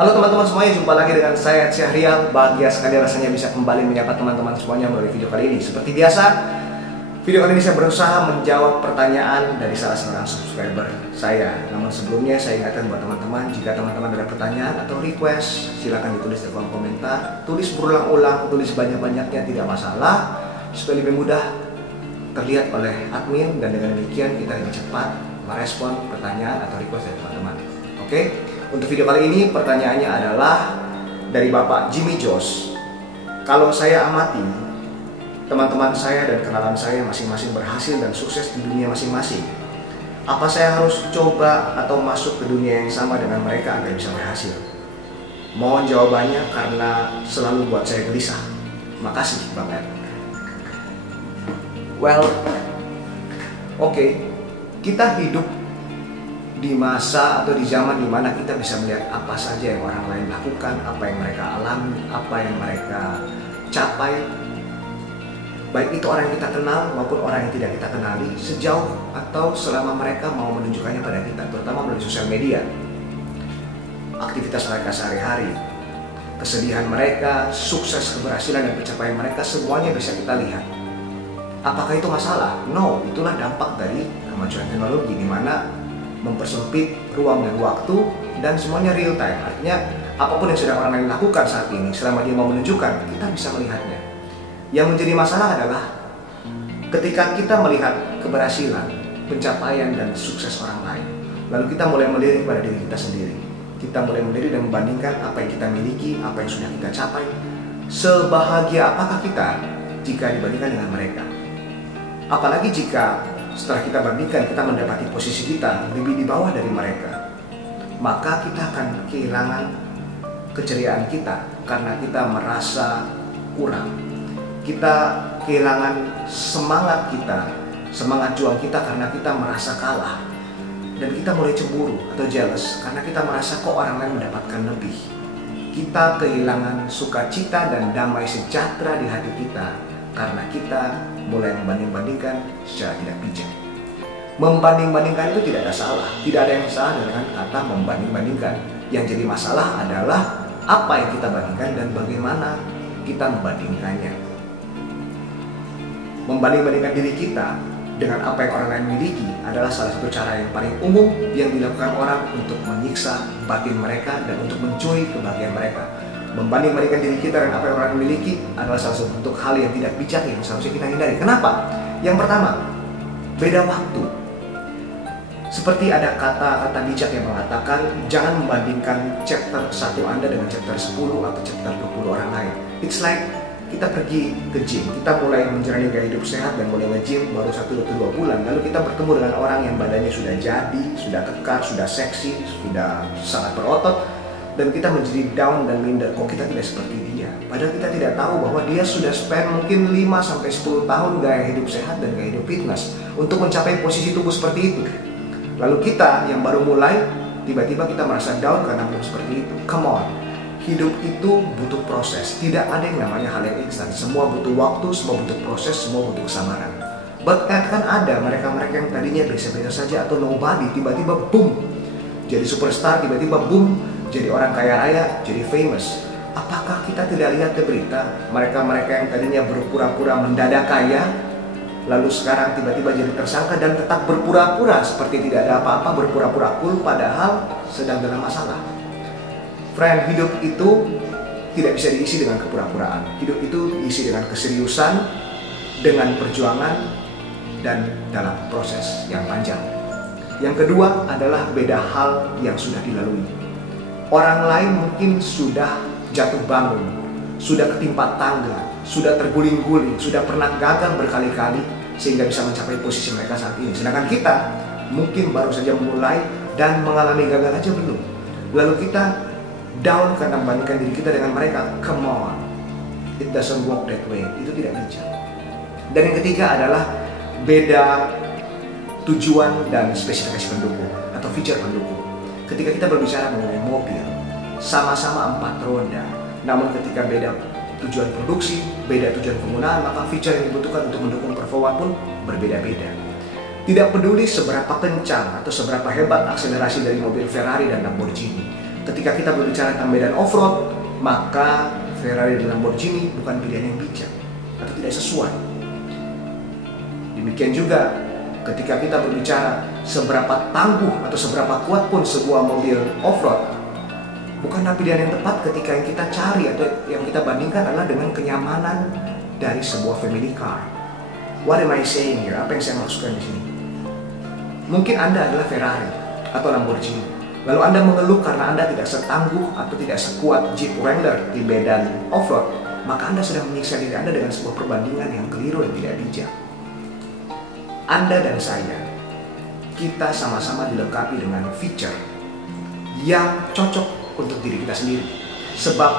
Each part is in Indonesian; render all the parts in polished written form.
Halo teman-teman semuanya, jumpa lagi dengan saya Syahrial. Bahagia sekali rasanya bisa kembali menyapa teman-teman semuanya melalui video kali ini. Seperti biasa, video kali ini saya berusaha menjawab pertanyaan dari salah seorang subscriber saya. Namun sebelumnya saya ingatkan buat teman-teman, jika teman-teman ada pertanyaan atau request, silakan ditulis di kolom komentar. Tulis berulang-ulang, tulis banyak-banyaknya, tidak masalah, supaya lebih mudah terlihat oleh admin, dan dengan demikian kita lebih cepat merespon pertanyaan atau request dari teman-teman. Oke? Untuk video kali ini pertanyaannya adalah dari Bapak Jimmy Jos. Kalau saya amati teman-teman saya dan kenalan saya masing-masing berhasil dan sukses di dunia masing-masing, apa saya harus coba atau masuk ke dunia yang sama dengan mereka agar bisa berhasil? Mohon jawabannya karena selalu buat saya gelisah. Makasih Bang Ed. Well, oke, kita hidup di masa atau di zaman dimana kita bisa melihat apa saja yang orang lain lakukan, apa yang mereka alami, apa yang mereka capai, baik itu orang yang kita kenal maupun orang yang tidak kita kenali, sejauh atau selama mereka mau menunjukkannya pada kita, terutama melalui sosial media. Aktivitas mereka sehari-hari, kesedihan mereka, sukses, keberhasilan dan pencapaian mereka, semuanya bisa kita lihat. Apakah itu masalah? No, itulah dampak dari kemajuan teknologi di mana mempersempit ruang dan waktu dan semuanya real time. Artinya apapun yang sedang orang lain lakukan saat ini, selama dia mau menunjukkan, kita bisa melihatnya. Yang menjadi masalah adalah ketika kita melihat keberhasilan, pencapaian dan sukses orang lain, lalu kita mulai melirik pada diri kita sendiri. Kita mulai melirik dan membandingkan apa yang kita miliki, apa yang sudah kita capai. Sebahagia apakah kita jika dibandingkan dengan mereka? Apalagi jika setelah kita bandingkan, kita mendapati posisi kita lebih di bawah dari mereka, maka kita akan kehilangan keceriaan kita karena kita merasa kurang. Kita kehilangan semangat kita, semangat juang kita karena kita merasa kalah. Dan kita mulai cemburu atau jealous karena kita merasa kok orang lain mendapatkan lebih. Kita kehilangan sukacita dan damai sejahtera di hati kita karena kita mulai membanding-bandingkan secara tidak bijak. Membanding-bandingkan itu tidak ada salah, tidak ada yang salah dengan kata membanding-bandingkan. Yang jadi masalah adalah apa yang kita bandingkan dan bagaimana kita membandingkannya. Membanding-bandingkan diri kita dengan apa yang orang lain miliki adalah salah satu cara yang paling umum yang dilakukan orang untuk menyiksa batin mereka dan untuk mencuri kebahagiaan mereka. Membanding-bandingkan diri kita dengan apa yang orang miliki adalah salah satu bentuk hal yang tidak bijak yang seharusnya kita hindari. Kenapa? Yang pertama, beda waktu. Seperti ada kata-kata bijak yang mengatakan jangan membandingkan chapter 1 Anda dengan chapter 10 atau chapter 20 orang lain. It's like kita pergi ke gym, kita mulai menjalani gaya hidup sehat dan mulai nge-gym baru 1 atau 2 bulan, lalu kita bertemu dengan orang yang badannya sudah jadi, sudah kekar, sudah seksi, sudah sangat berotot, dan kita menjadi down dan minder, kok kita tidak seperti dia. Padahal kita tidak tahu bahwa dia sudah spend mungkin 5-10 tahun gaya hidup sehat dan gaya hidup fitness untuk mencapai posisi tubuh seperti itu. Lalu kita yang baru mulai, tiba-tiba kita merasa down karena belum seperti itu. Come on, hidup itu butuh proses. Tidak ada yang namanya hal yang instan. Semua butuh waktu, semua butuh proses, semua butuh kesabaran. But kan ada mereka-mereka yang tadinya biasa-biasa saja atau nobody, tiba-tiba boom, jadi superstar, tiba-tiba boom, jadi orang kaya raya, jadi famous. Apakah kita tidak lihat ke berita mereka-mereka yang tadinya berpura-pura mendadak kaya, lalu sekarang tiba-tiba jadi tersangka dan tetap berpura-pura seperti tidak ada apa-apa, berpura-pura cool padahal sedang dalam masalah. Friend, hidup itu tidak bisa diisi dengan kepura-puraan. Hidup itu diisi dengan keseriusan, dengan perjuangan, dan dalam proses yang panjang. Yang kedua adalah beda hal yang sudah dilalui. Orang lain mungkin sudah jatuh bangun, sudah ketimpa tangga, sudah terguling-guling, sudah pernah gagal berkali-kali sehingga bisa mencapai posisi mereka saat ini. Sedangkan kita mungkin baru saja mulai dan mengalami gagal aja belum. Lalu kita down karena membandingkan diri kita dengan mereka. Come on, it doesn't work that way. Itu tidak bijak. Dan yang ketiga adalah beda tujuan dan spesifikasi pendukung atau feature pendukung. Ketika kita berbicara mengenai mobil, sama-sama 4 roda, namun ketika beda tujuan produksi, beda tujuan penggunaan, maka feature yang dibutuhkan untuk mendukung performa pun berbeda-beda. Tidak peduli seberapa kencang atau seberapa hebat akselerasi dari mobil Ferrari dan Lamborghini, Ketika kita berbicara tentang medan off-road, maka Ferrari dan Lamborghini bukan pilihan yang bijak atau tidak sesuai. Demikian juga ketika kita berbicara seberapa tangguh atau seberapa kuat pun sebuah mobil off-road, bukanlah pilihan yang tepat ketika yang kita cari atau yang kita bandingkan adalah dengan kenyamanan dari sebuah family car. What am I saying here? Apa yang saya maksudkan di sini? Mungkin Anda adalah Ferrari atau Lamborghini, lalu Anda mengeluh karena Anda tidak setangguh atau tidak sekuat Jeep Wrangler di medan off-road, maka Anda sedang menyiksa diri Anda dengan sebuah perbandingan yang keliru dan tidak bijak. Anda dan saya, kita sama-sama dilengkapi dengan feature yang cocok untuk diri kita sendiri. Sebab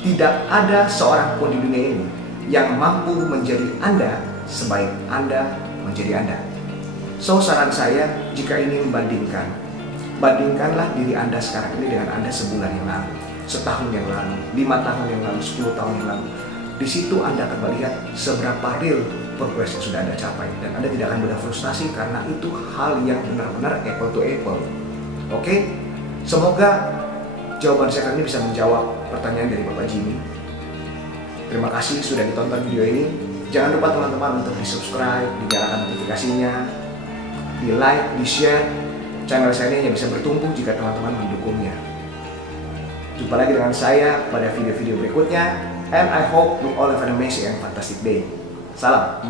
tidak ada seorang pun di dunia ini yang mampu menjadi Anda sebaik Anda menjadi Anda. So, saran saya, jika ingin membandingkan, bandingkanlah diri Anda sekarang ini dengan Anda sebulan yang lalu, setahun yang lalu, 5 tahun yang lalu, 10 tahun yang lalu. Di situ Anda akan melihat seberapa real progress yang sudah Anda capai, dan Anda tidak akan mudah frustasi karena itu hal yang benar-benar apple to apple. Oke? Semoga jawaban saya kali ini bisa menjawab pertanyaan dari Bapak Jimmy. Terima kasih sudah ditonton video ini. Jangan lupa teman-teman untuk di-subscribe, dinyalakan notifikasinya, di-like, di-share. Channel saya ini hanya bisa bertumbuh jika teman-teman mendukungnya. Jumpa lagi dengan saya pada video-video berikutnya. And I hope we all have an amazing and fantastic day. Salam.